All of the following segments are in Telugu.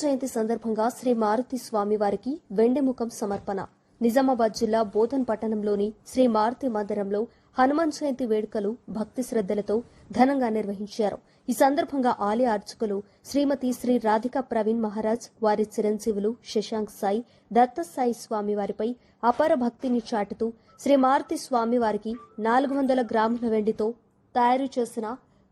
జయంతి సందర్భంగా శ్రీ మారుతి స్వామి వారికి వెండిముఖం సమర్పణ. నిజామాబాద్ జిల్లా బోధన్ పట్టణంలోని శ్రీ మారుతి మందిరంలో హనుమాన్ జయంతి వేడుకలు భక్తి శ్రద్దలతో ఘనంగా నిర్వహించారు. ఈ సందర్భంగా ఆలయ అర్చకులు శ్రీమతి శ్రీ రాధికా ప్రవీణ్ మహారాజ్, వారి చిరంజీవులు శశాంక్ సాయి, దత్త సాయి స్వామి వారిపై అపార భక్తిని చాటుతూ శ్రీ మారుతి స్వామి వారికి 400 గ్రాముల వెండితో తయారు చేసిన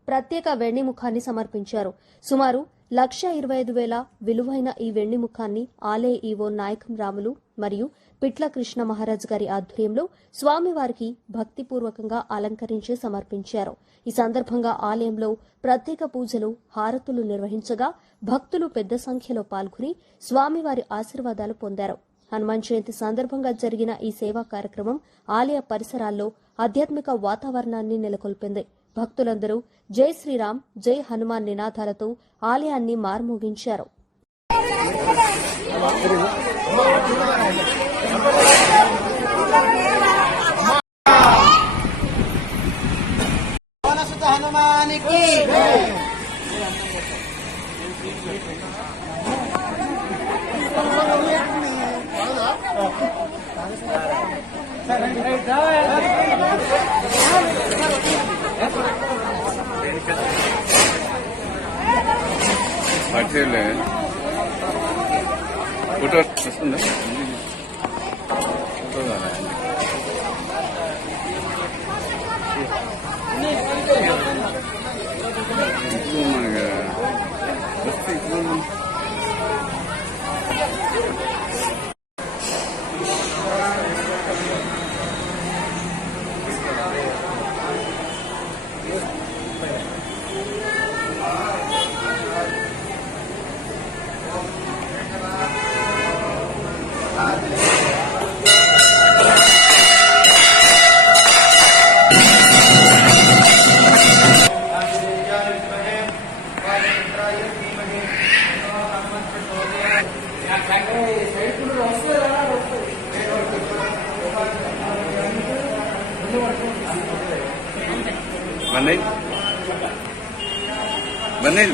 ప్రత్యేక వెండి ముఖాన్ని సమర్పించారు. సుమారు 1,25,000 విలువైన ఈ వెండి ముఖాన్ని ఆలయ ఈవో నాయకం రాములు మరియు పిట్ల కృష్ణ మహారాజ్ గారి ఆధ్వర్యంలో స్వామివారికి భక్తిపూర్వకంగా అలంకరించి సమర్పించారు. ఈ సందర్భంగా ఆలయంలో ప్రత్యేక పూజలు, హారతులు నిర్వహించగా భక్తులు పెద్ద సంఖ్యలో పాల్గొని స్వామివారి ఆశీర్వాదాలు పొందారు. హనుమాన్ జయంతి సందర్భంగా జరిగిన ఈ సేవా కార్యక్రమం ఆలయ పరిసరాల్లో ఆధ్యాత్మిక వాతావరణాన్ని నెలకొల్పింది. భక్తులందరూ జై శ్రీరామ్, జై హనుమాన్ నినాదాలతో ఆలయాన్ని మార్మోగించారు. ఫోటో వస్తుందా? ఫోటో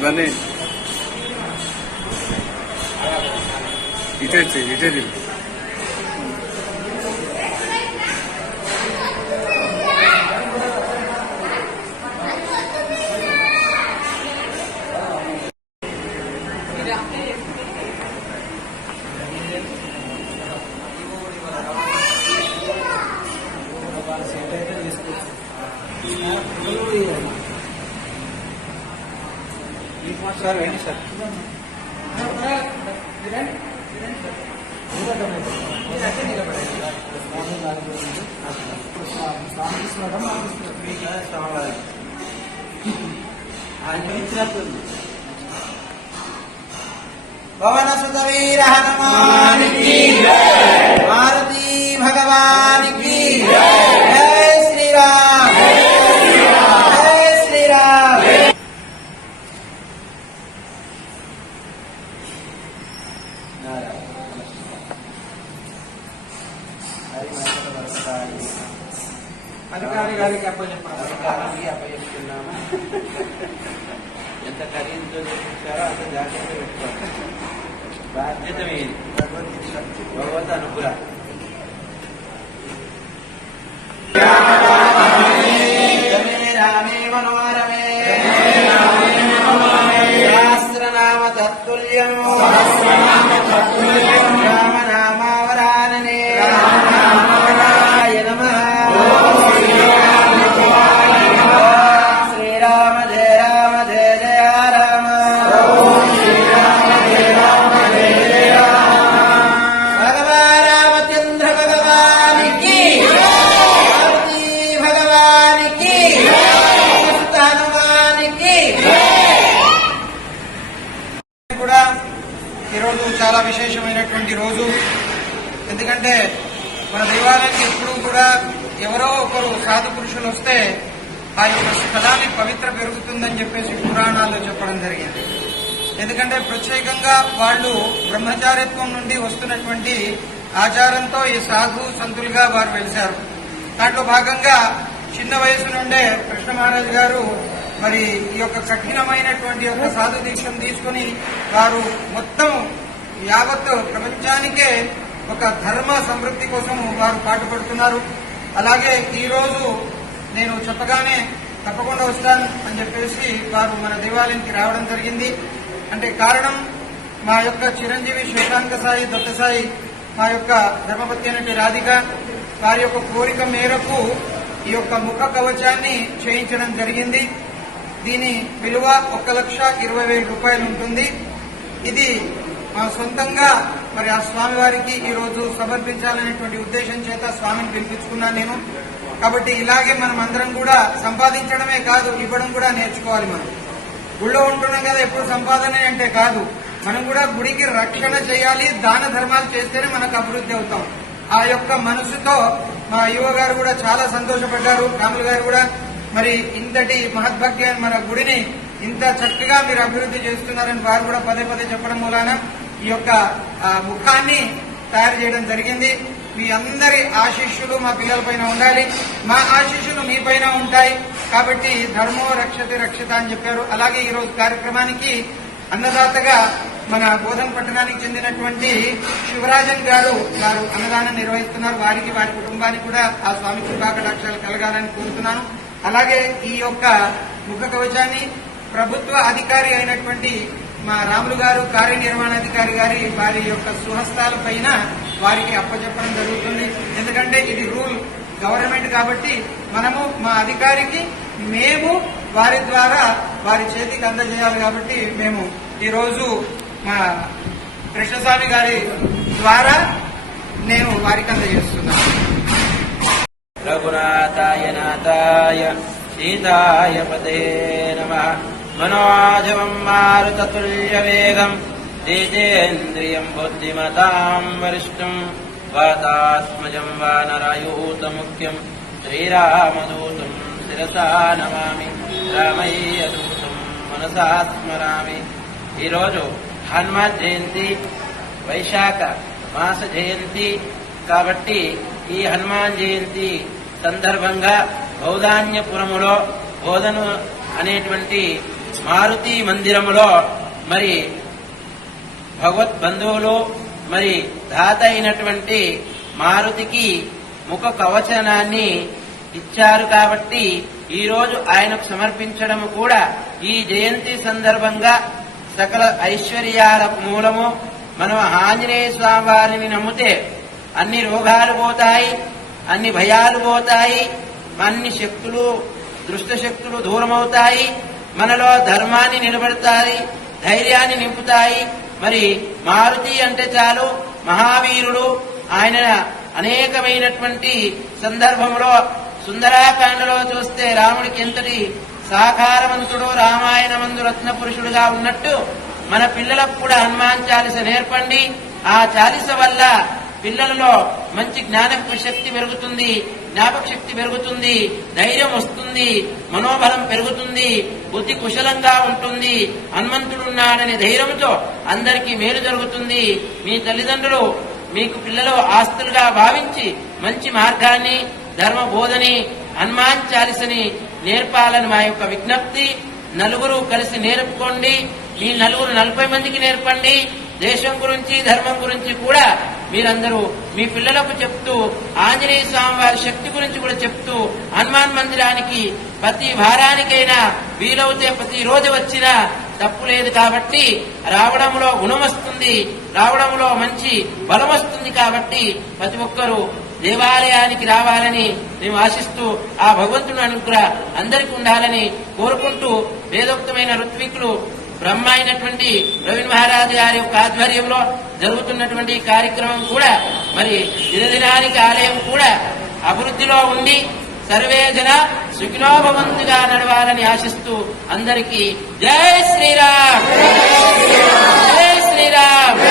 बने इटे సార్ ఏంటి సార్ పవన సుత వీర హనుమాన్ కి మారుతి భగవాన్ కి జై శ్రీరామ్, జై శ్రీరామ్. అధికారి గారికి అప్పచెప్తున్నాము. ఎంత ఖరీదుతో చూపించారో అంత జాగ్రత్త పెట్టుకోవాలి. బాధ్యత మీది. భగవంతు అనుగ్రహం. రామే మనోరమే సహస్రనామ తత్తుల్యం రామనామావరాననే శ్రీరామ జయ రామ జయ జయ రామ భగవాన్ రామచంద్ర భగవానికి మారుతి భగవానికి హనుమానికి కూడా ఈరోజు చాలా విశేషమైనటువంటి రోజు. ఎందుకంటే మన దేవాలయానికి ఎప్పుడూ కూడా ఎవరో ఒకరు సాధు పురుషులు వస్తే ఆ యొక్క స్థలాన్ని పవిత్ర పెరుగుతుందని చెప్పేసి పురాణాల్లో చెప్పడం జరిగింది. ఎందుకంటే ప్రత్యేకంగా వాళ్ళు బ్రహ్మచారిత్వం నుండి వస్తున్నటువంటి ఆచారంతో ఈ సాధు సంతులుగా వారు వెలిశారు. దాంట్లో భాగంగా చిన్న వయసు నుండే కృష్ణ మహారాజ్ గారు మరి ఈ యొక్క కఠినమైనటువంటి యొక్క సాధు దీక్షను తీసుకుని వారు మొత్తం యావత్ ప్రపంచానికే ఒక ధర్మ సమృద్ధి కోసం వారు పాటుపడుతున్నారు. అలాగే ఈ రోజు నేను చెప్పగానే తప్పకుండా వస్తాను అని చెప్పేసి వారు మన దేవాలయానికి రావడం జరిగింది. అంటే కారణం మా యొక్క చిరంజీవి శశాంక సాయి దత్తసాయి మా యొక్క ధర్మపత్ని అయినటువంటి రాధిక వారి యొక్క కోరిక మేరకు ఈ యొక్క ముఖ కవచాన్ని చేయించడం జరిగింది. దీని విలువ 1,20,000 రూపాయలు ఉంటుంది. ఇది మా సొంతంగా మరి ఆ స్వామివారికి ఈ రోజు సమర్పించాలనేటువంటి ఉద్దేశం చేత స్వామిని పిలిపించుకున్నాను నేను. కాబట్టి ఇలాగే మనం అందరం కూడా సంపాదించడమే కాదు, ఇవ్వడం కూడా నేర్చుకోవాలి. మనం గుళ్ళో ఉంటున్నాం కదా, ఎప్పుడు సంపాదనే అంటే కాదు, మనం కూడా గుడికి రక్షణ చేయాలి, దాన ధర్మాలు చేస్తేనే మనకు అభివృద్ధి అవుతాం. ఆ యొక్క మనసుతో మా యువ గారు కూడా చాలా సంతోషపడ్డారు. రాములు గారు కూడా మరి ఇంతటి మహద్భక్తి మన గుడిని ఇంత చక్కగా మీరు అభివృద్ధి చేస్తున్నారని వారు కూడా పదే పదే చెప్పడం మూలాన ఈ యొక్క ముఖాన్ని తయారు చేయడం జరిగింది. మీ అందరి ఆశీస్సులు మా పిల్లలపైన ఉండాలి, మా ఆశీస్సులు మీ పైన ఉంటాయి. కాబట్టి ధర్మో రక్షతి రక్షిత అని చెప్పారు. అలాగే ఈ రోజు కార్యక్రమానికి అన్నదాతగా మన బోధన్ పట్టణానికి చెందినటువంటి శివరాజన్ గారు అన్నదానం నిర్వహిస్తున్నారు. వారికి వారి కుటుంబానికి కూడా ఆ స్వామి కృపాకటాక్షాలు కలగాలని కోరుతున్నాను. అలాగే ఈ యొక్క ముఖ కవచాన్ని ప్రభుత్వ అధికారి అయినటువంటి మా రాములు గారు కార్యనిర్వహణాధికారి గారి వారి యొక్క సుహస్తాల పైన వారికి అప్పచెప్పడం జరుగుతుంది. ఎందుకంటే ఇది రూల్ గవర్నమెంట్ కాబట్టి మనము మా అధికారికి మేము వారి ద్వారా వారి చేతికి అందజేయాలి. కాబట్టి మేము ఈరోజు మా కృష్ణస్వామి గారి ద్వారా నేను వారికి అందజేస్తున్నాను. రఘునాథాయ నాథాయ సీతాయ పదే నమః. మనోజవం మారుతతుల్యవేగం తేజేంద్రియం బుద్ధిమతాం వరిష్టం వాతాత్మజం వానరాయూతముఖ్యం శ్రీరామదూతం శిరసా నమామి. రామయ్యదూతం మనసా స్మరామి. ఈరోజు హనుమత్ జయంతి, వైశాఖ మాస జయంతి కాబట్టి ఈ హనుమాన్ జయంతి సందర్భంగా బౌధాన్యపురములో బోధను అనేటువంటి మారుతి మందిరములో మరి భగవత్ బంధువులు మరి దాత అయినటువంటి మారుతికి ముఖ కవచనాన్ని ఇచ్చారు. కాబట్టి ఈ రోజు ఆయనకు సమర్పించడం కూడా ఈ జయంతి సందర్భంగా సకల ఐశ్వర్యాలకు మూలము. మనం ఆంజనేయ స్వామి వారిని నమ్మితే అన్ని రోగాలు పోతాయి, అన్ని భయాలు పోతాయి, అన్ని శక్తులు దుష్ట శక్తులు దూరమవుతాయి, మనలో ధర్మాన్ని నిలబడతాయి, ధైర్యాన్ని నింపుతాయి. మరి మారుతి అంటే చాలు మహావీరుడు. ఆయన అనేకమైనటువంటి సందర్భంలో సుందరాకాండలో చూస్తే రాముడికి ఎంతటి సాకారవంతుడు, రామాయణమందు రత్న పురుషుడుగా ఉన్నట్టు మన పిల్లలకు కూడా హనుమాన్ చాలీస నేర్పండి. ఆ చాలీస వల్ల పిల్లలలో మంచి జ్ఞాపక శక్తి పెరుగుతుంది, జ్ఞాపక శక్తి పెరుగుతుంది, ధైర్యం వస్తుంది, మనోబలం పెరుగుతుంది, బుద్ధి కుశలంగా ఉంటుంది. హనుమంతుడున్నాడనే ధైర్యంతో అందరికీ మేలు జరుగుతుంది. మీ తల్లిదండ్రులు మీకు పిల్లలు ఆస్తులుగా భావించి మంచి మార్గాన్ని, ధర్మ బోధని, హనుమాన్ చాలీసని నేర్పాలని మా యొక్క విజ్ఞప్తి. నలుగురు కలిసి నేర్పుకోండి. మీ నలుగురు 40 మందికి నేర్పండి. దేశం గురించి, ధర్మం గురించి కూడా మీరందరూ మీ పిల్లలకు చెప్తూ, ఆంజనేయ స్వామి వారి శక్తి గురించి కూడా చెప్తూ, హనుమాన్ మందిరానికి ప్రతి వారానికైనా వీలవుతే ప్రతిరోజు వచ్చినా తప్పు లేదు. కాబట్టి రావడంలో గుణం వస్తుంది, రావడంలో మంచి బలం వస్తుంది. కాబట్టి ప్రతి ఒక్కరూ దేవాలయానికి రావాలని మేము ఆశిస్తూ, ఆ భగవంతుని అనుగ్రహం అందరికీ ఉండాలని కోరుకుంటూ, వేదోక్తమైన ఋత్వికులు బ్రహ్మ అయినటువంటి ప్రవీణ్ మహారాజు గారి యొక్క ఆధ్వర్యంలో జరుగుతున్నటువంటి కార్యక్రమం కూడా మరి దినదినానికి ఆలయం కూడా అభివృద్ధిలో ఉంది. సర్వే జన సుఖినో భవంతుగా నడవాలని ఆశిస్తూ అందరికీ జై శ్రీరామ్, జై శ్రీరామ్.